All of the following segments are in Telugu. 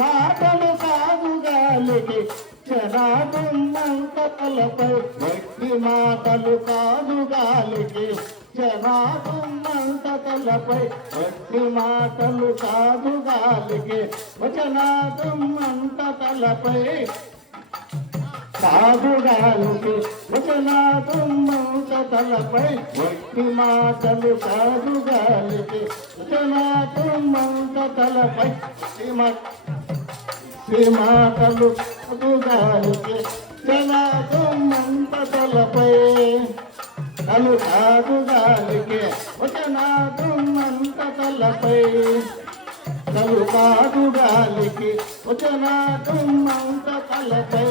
మాటలు కాదు గాలికి జనాదున్నంత తలపై వట్టి మాటలు కాదు గాలికి జనాదున్నంత తలపై వట్టి మాటలు కాదు గాలికి జనాదున్నంత తలపై కాదు గాలికి జనాదున్నంత తలపై వట్టి మాటలు కాదు గాలికి జనాదున్నంత తలపై మాటలు కాదు గాలికి జనాదున్నంత తలపై తలు కాదు గాలికి జనాదున్నంత తలపై తలు కాదు గాలికి జనాదున్నంత తలపై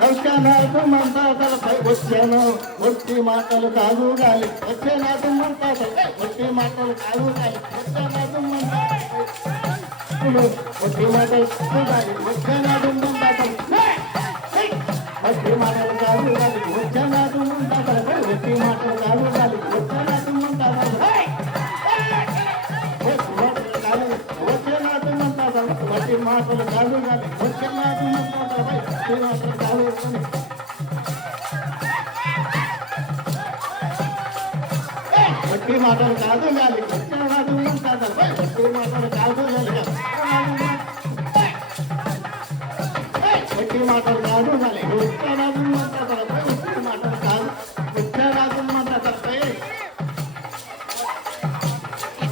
వచ్చేనాదున్నంత తలపై వచ్చాను ఒట్టి మాటలు కాదు గాలి వచ్చేనాదున్నంత తలపై ఒట్టి మాటలు కాదు గాలి వచ్చేనాదున్నంత ఒట్టి మాటలు కాదు గాలి వచ్చేనాదున్నంత తలపై ఒట్టి మాటలు కాదు గాలి వచ్చేనాదున్నంత తలపై ఒట్టి మాటలు కాదు గాలి వచ్చేనాదున్నంత తలపై వచ్చేనాదున్నంత తలపై ఒట్టి మాటలు కాదు గాలి వచ్చేనాదున్నంత తలపై ఒట్టి మాటలు కాదు ఒట్టి మాటలు కాదు గాలి వచ్చేనాదున్నంత తలపై ఒట్టి మాటలు కాదు గాలి ఒట్టి మాటలు కాదు గాలి వచ్చేనాదున్నంత తలపై ఒట్టి మాటలు కాదు వచ్చేనాదున్నంత తలపై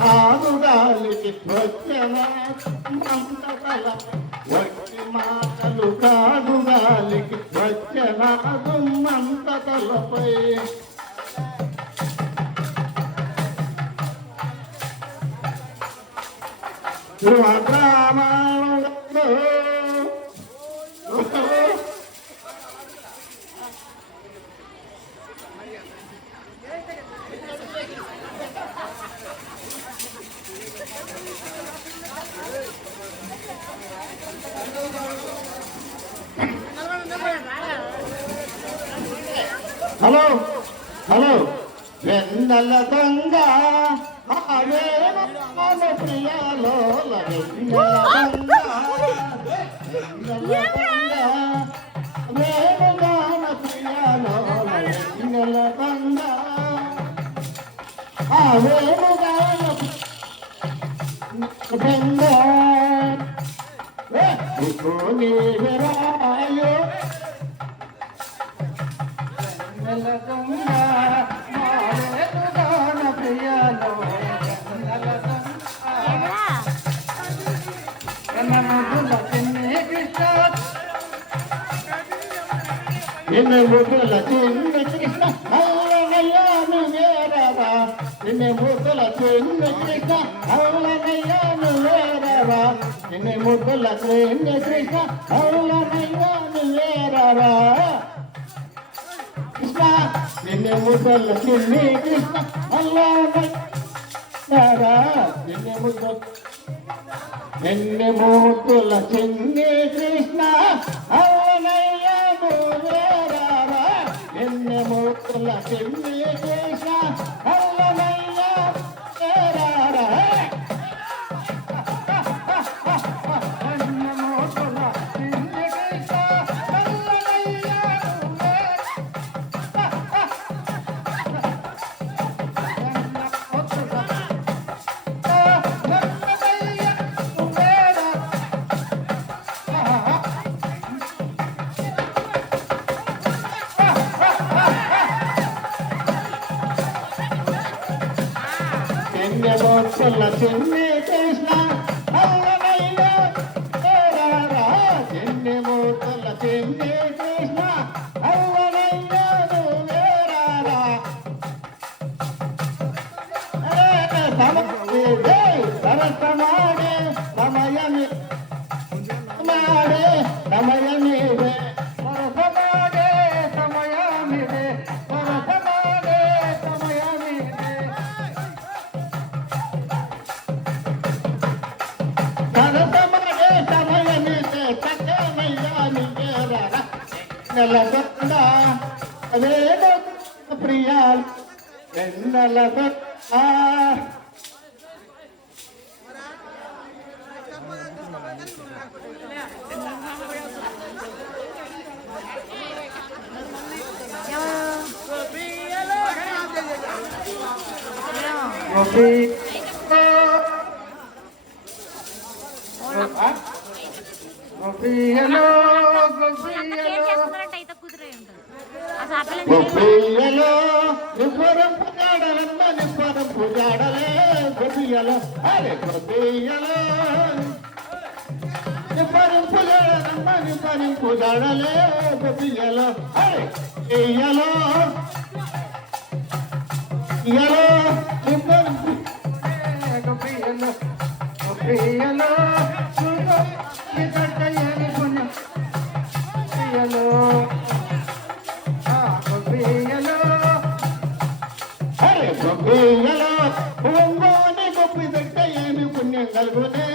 కాదు గాలికి వచ్చేనాదున్నంత తలపై ఒట్టి మాటలు కాదు గాలికి వచ్చేనాదున్నంత తలపై హలో హలో వెన్నెల దొంగ ప్రియాలో వేణుగాన ప్రియాలో వెన్నెల దొంగ వేణుగాన దొంగ నీరాయో నిన్ను ముద్దుల చిన్న కృష్ణ అల్లనయ్యాను వేరవా నిన్ను ముద్దుల చిన్న కృష్ణ అల్లనయ్యాను వేరవా నిన్ను ముద్దుల చిన్న కృష్ణ అల్లనయ్యాను వేరవా కృష్ణ నిన్ను ముద్దుల చిన్న కృష్ణ అల్లనయ్యారా నిన్ను ముద్దుల చిన్న కృష్ణ అల్లనయ్యాను వేరవా నిన్ను ముద్దుల చిన్న కృష్ణ అల్లనయ్యాను వేరవా నిన్ను చిన్న కృష్ణ అల్లనయ్యారా నిన్ను ముద్దుల చిన్న కృష్ణ అల్లనయ్యాను వేరారా సరస మాడే సమయమి మాడే సమయమిదే సరస మాడే సమయమిదే సరస మాడే సమయమిదే నెలకొండ వేద ప్రియాలు నెలకొండ గోపి గోపియలో గోపియలో నిస్వరం పుజాడలమ్మ నిస్వరం పుజాడలే గోపియలో అరే గోపియలో నిస్వరం పుజాడలమ్మ నిస్వరం పుజాడలే గోపియలో అరే ఇయలో ఇయలో నిస్వరం గోపియలో గోపియలో గొప్పియలో ఒంగోని గొప్పి దగ్గ ఏమి పుణ్యం కలుగునే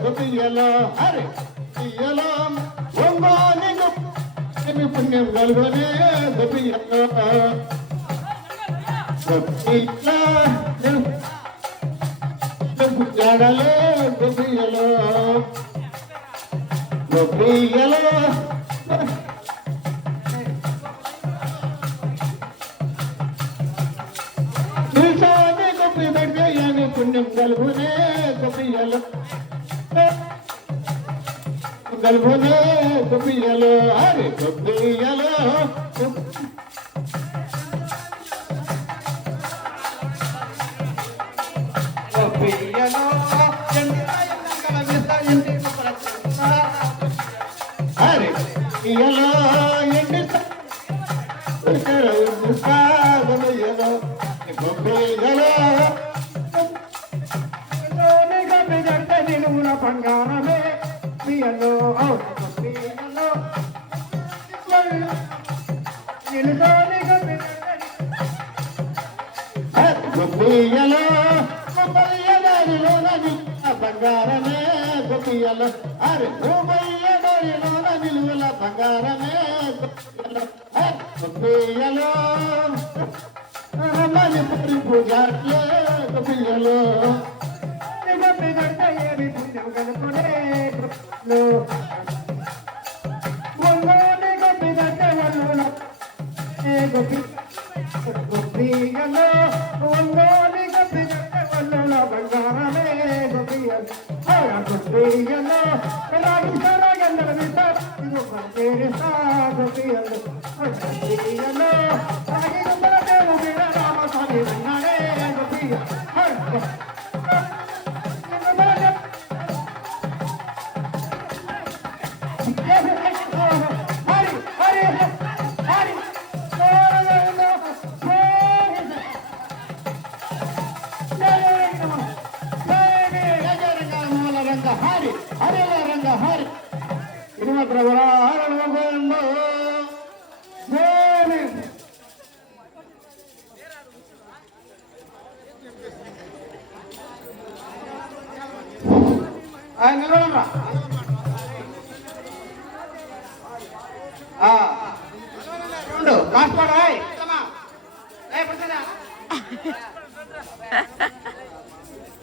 గొప్పియలో అరే ఇయ్యలో ఒంగోని ఏమి పుణ్యం కలుగునే గొప్పియలో గొప్పియలో జాడలే గొప్పియలో గొప్పియలో పుణ్యం గల్గునే గొప్పియలో గల్గునే గొప్పియలో అరే గొప్పియలో గొప్పియలో అరే ఇయలో ఎండి గొప్పియలో గొప్పియలో బంగారమే పియలో పియలో నిలుసోని గొప్పియలో గొప్పయ్యదారిలోనది బంగారమే గొప్పియలో అరే గొప్పయ్యదారిలోన నిలువల బంగారమే గొప్పియలో రమ్మని పడి పూజాట్లే గొప్పియలో ఏమి పుణ్యం కనుకునే ఒంగోని గొప్పి దగ్గరలో గొప్పి గొప్పియలో ఒంగోని గొప్పి దగ్గరలో బంగారమే గొప్పియలో రాగిస్తారా గంగల విస్తారిస్తా గొప్పియలో గొప్పియలో రాగి గొప్పల దేవుడి రామస్వామి విన్నాడే గొప్పియ హరి హరి రంగ హరి కాస్పాడాయ్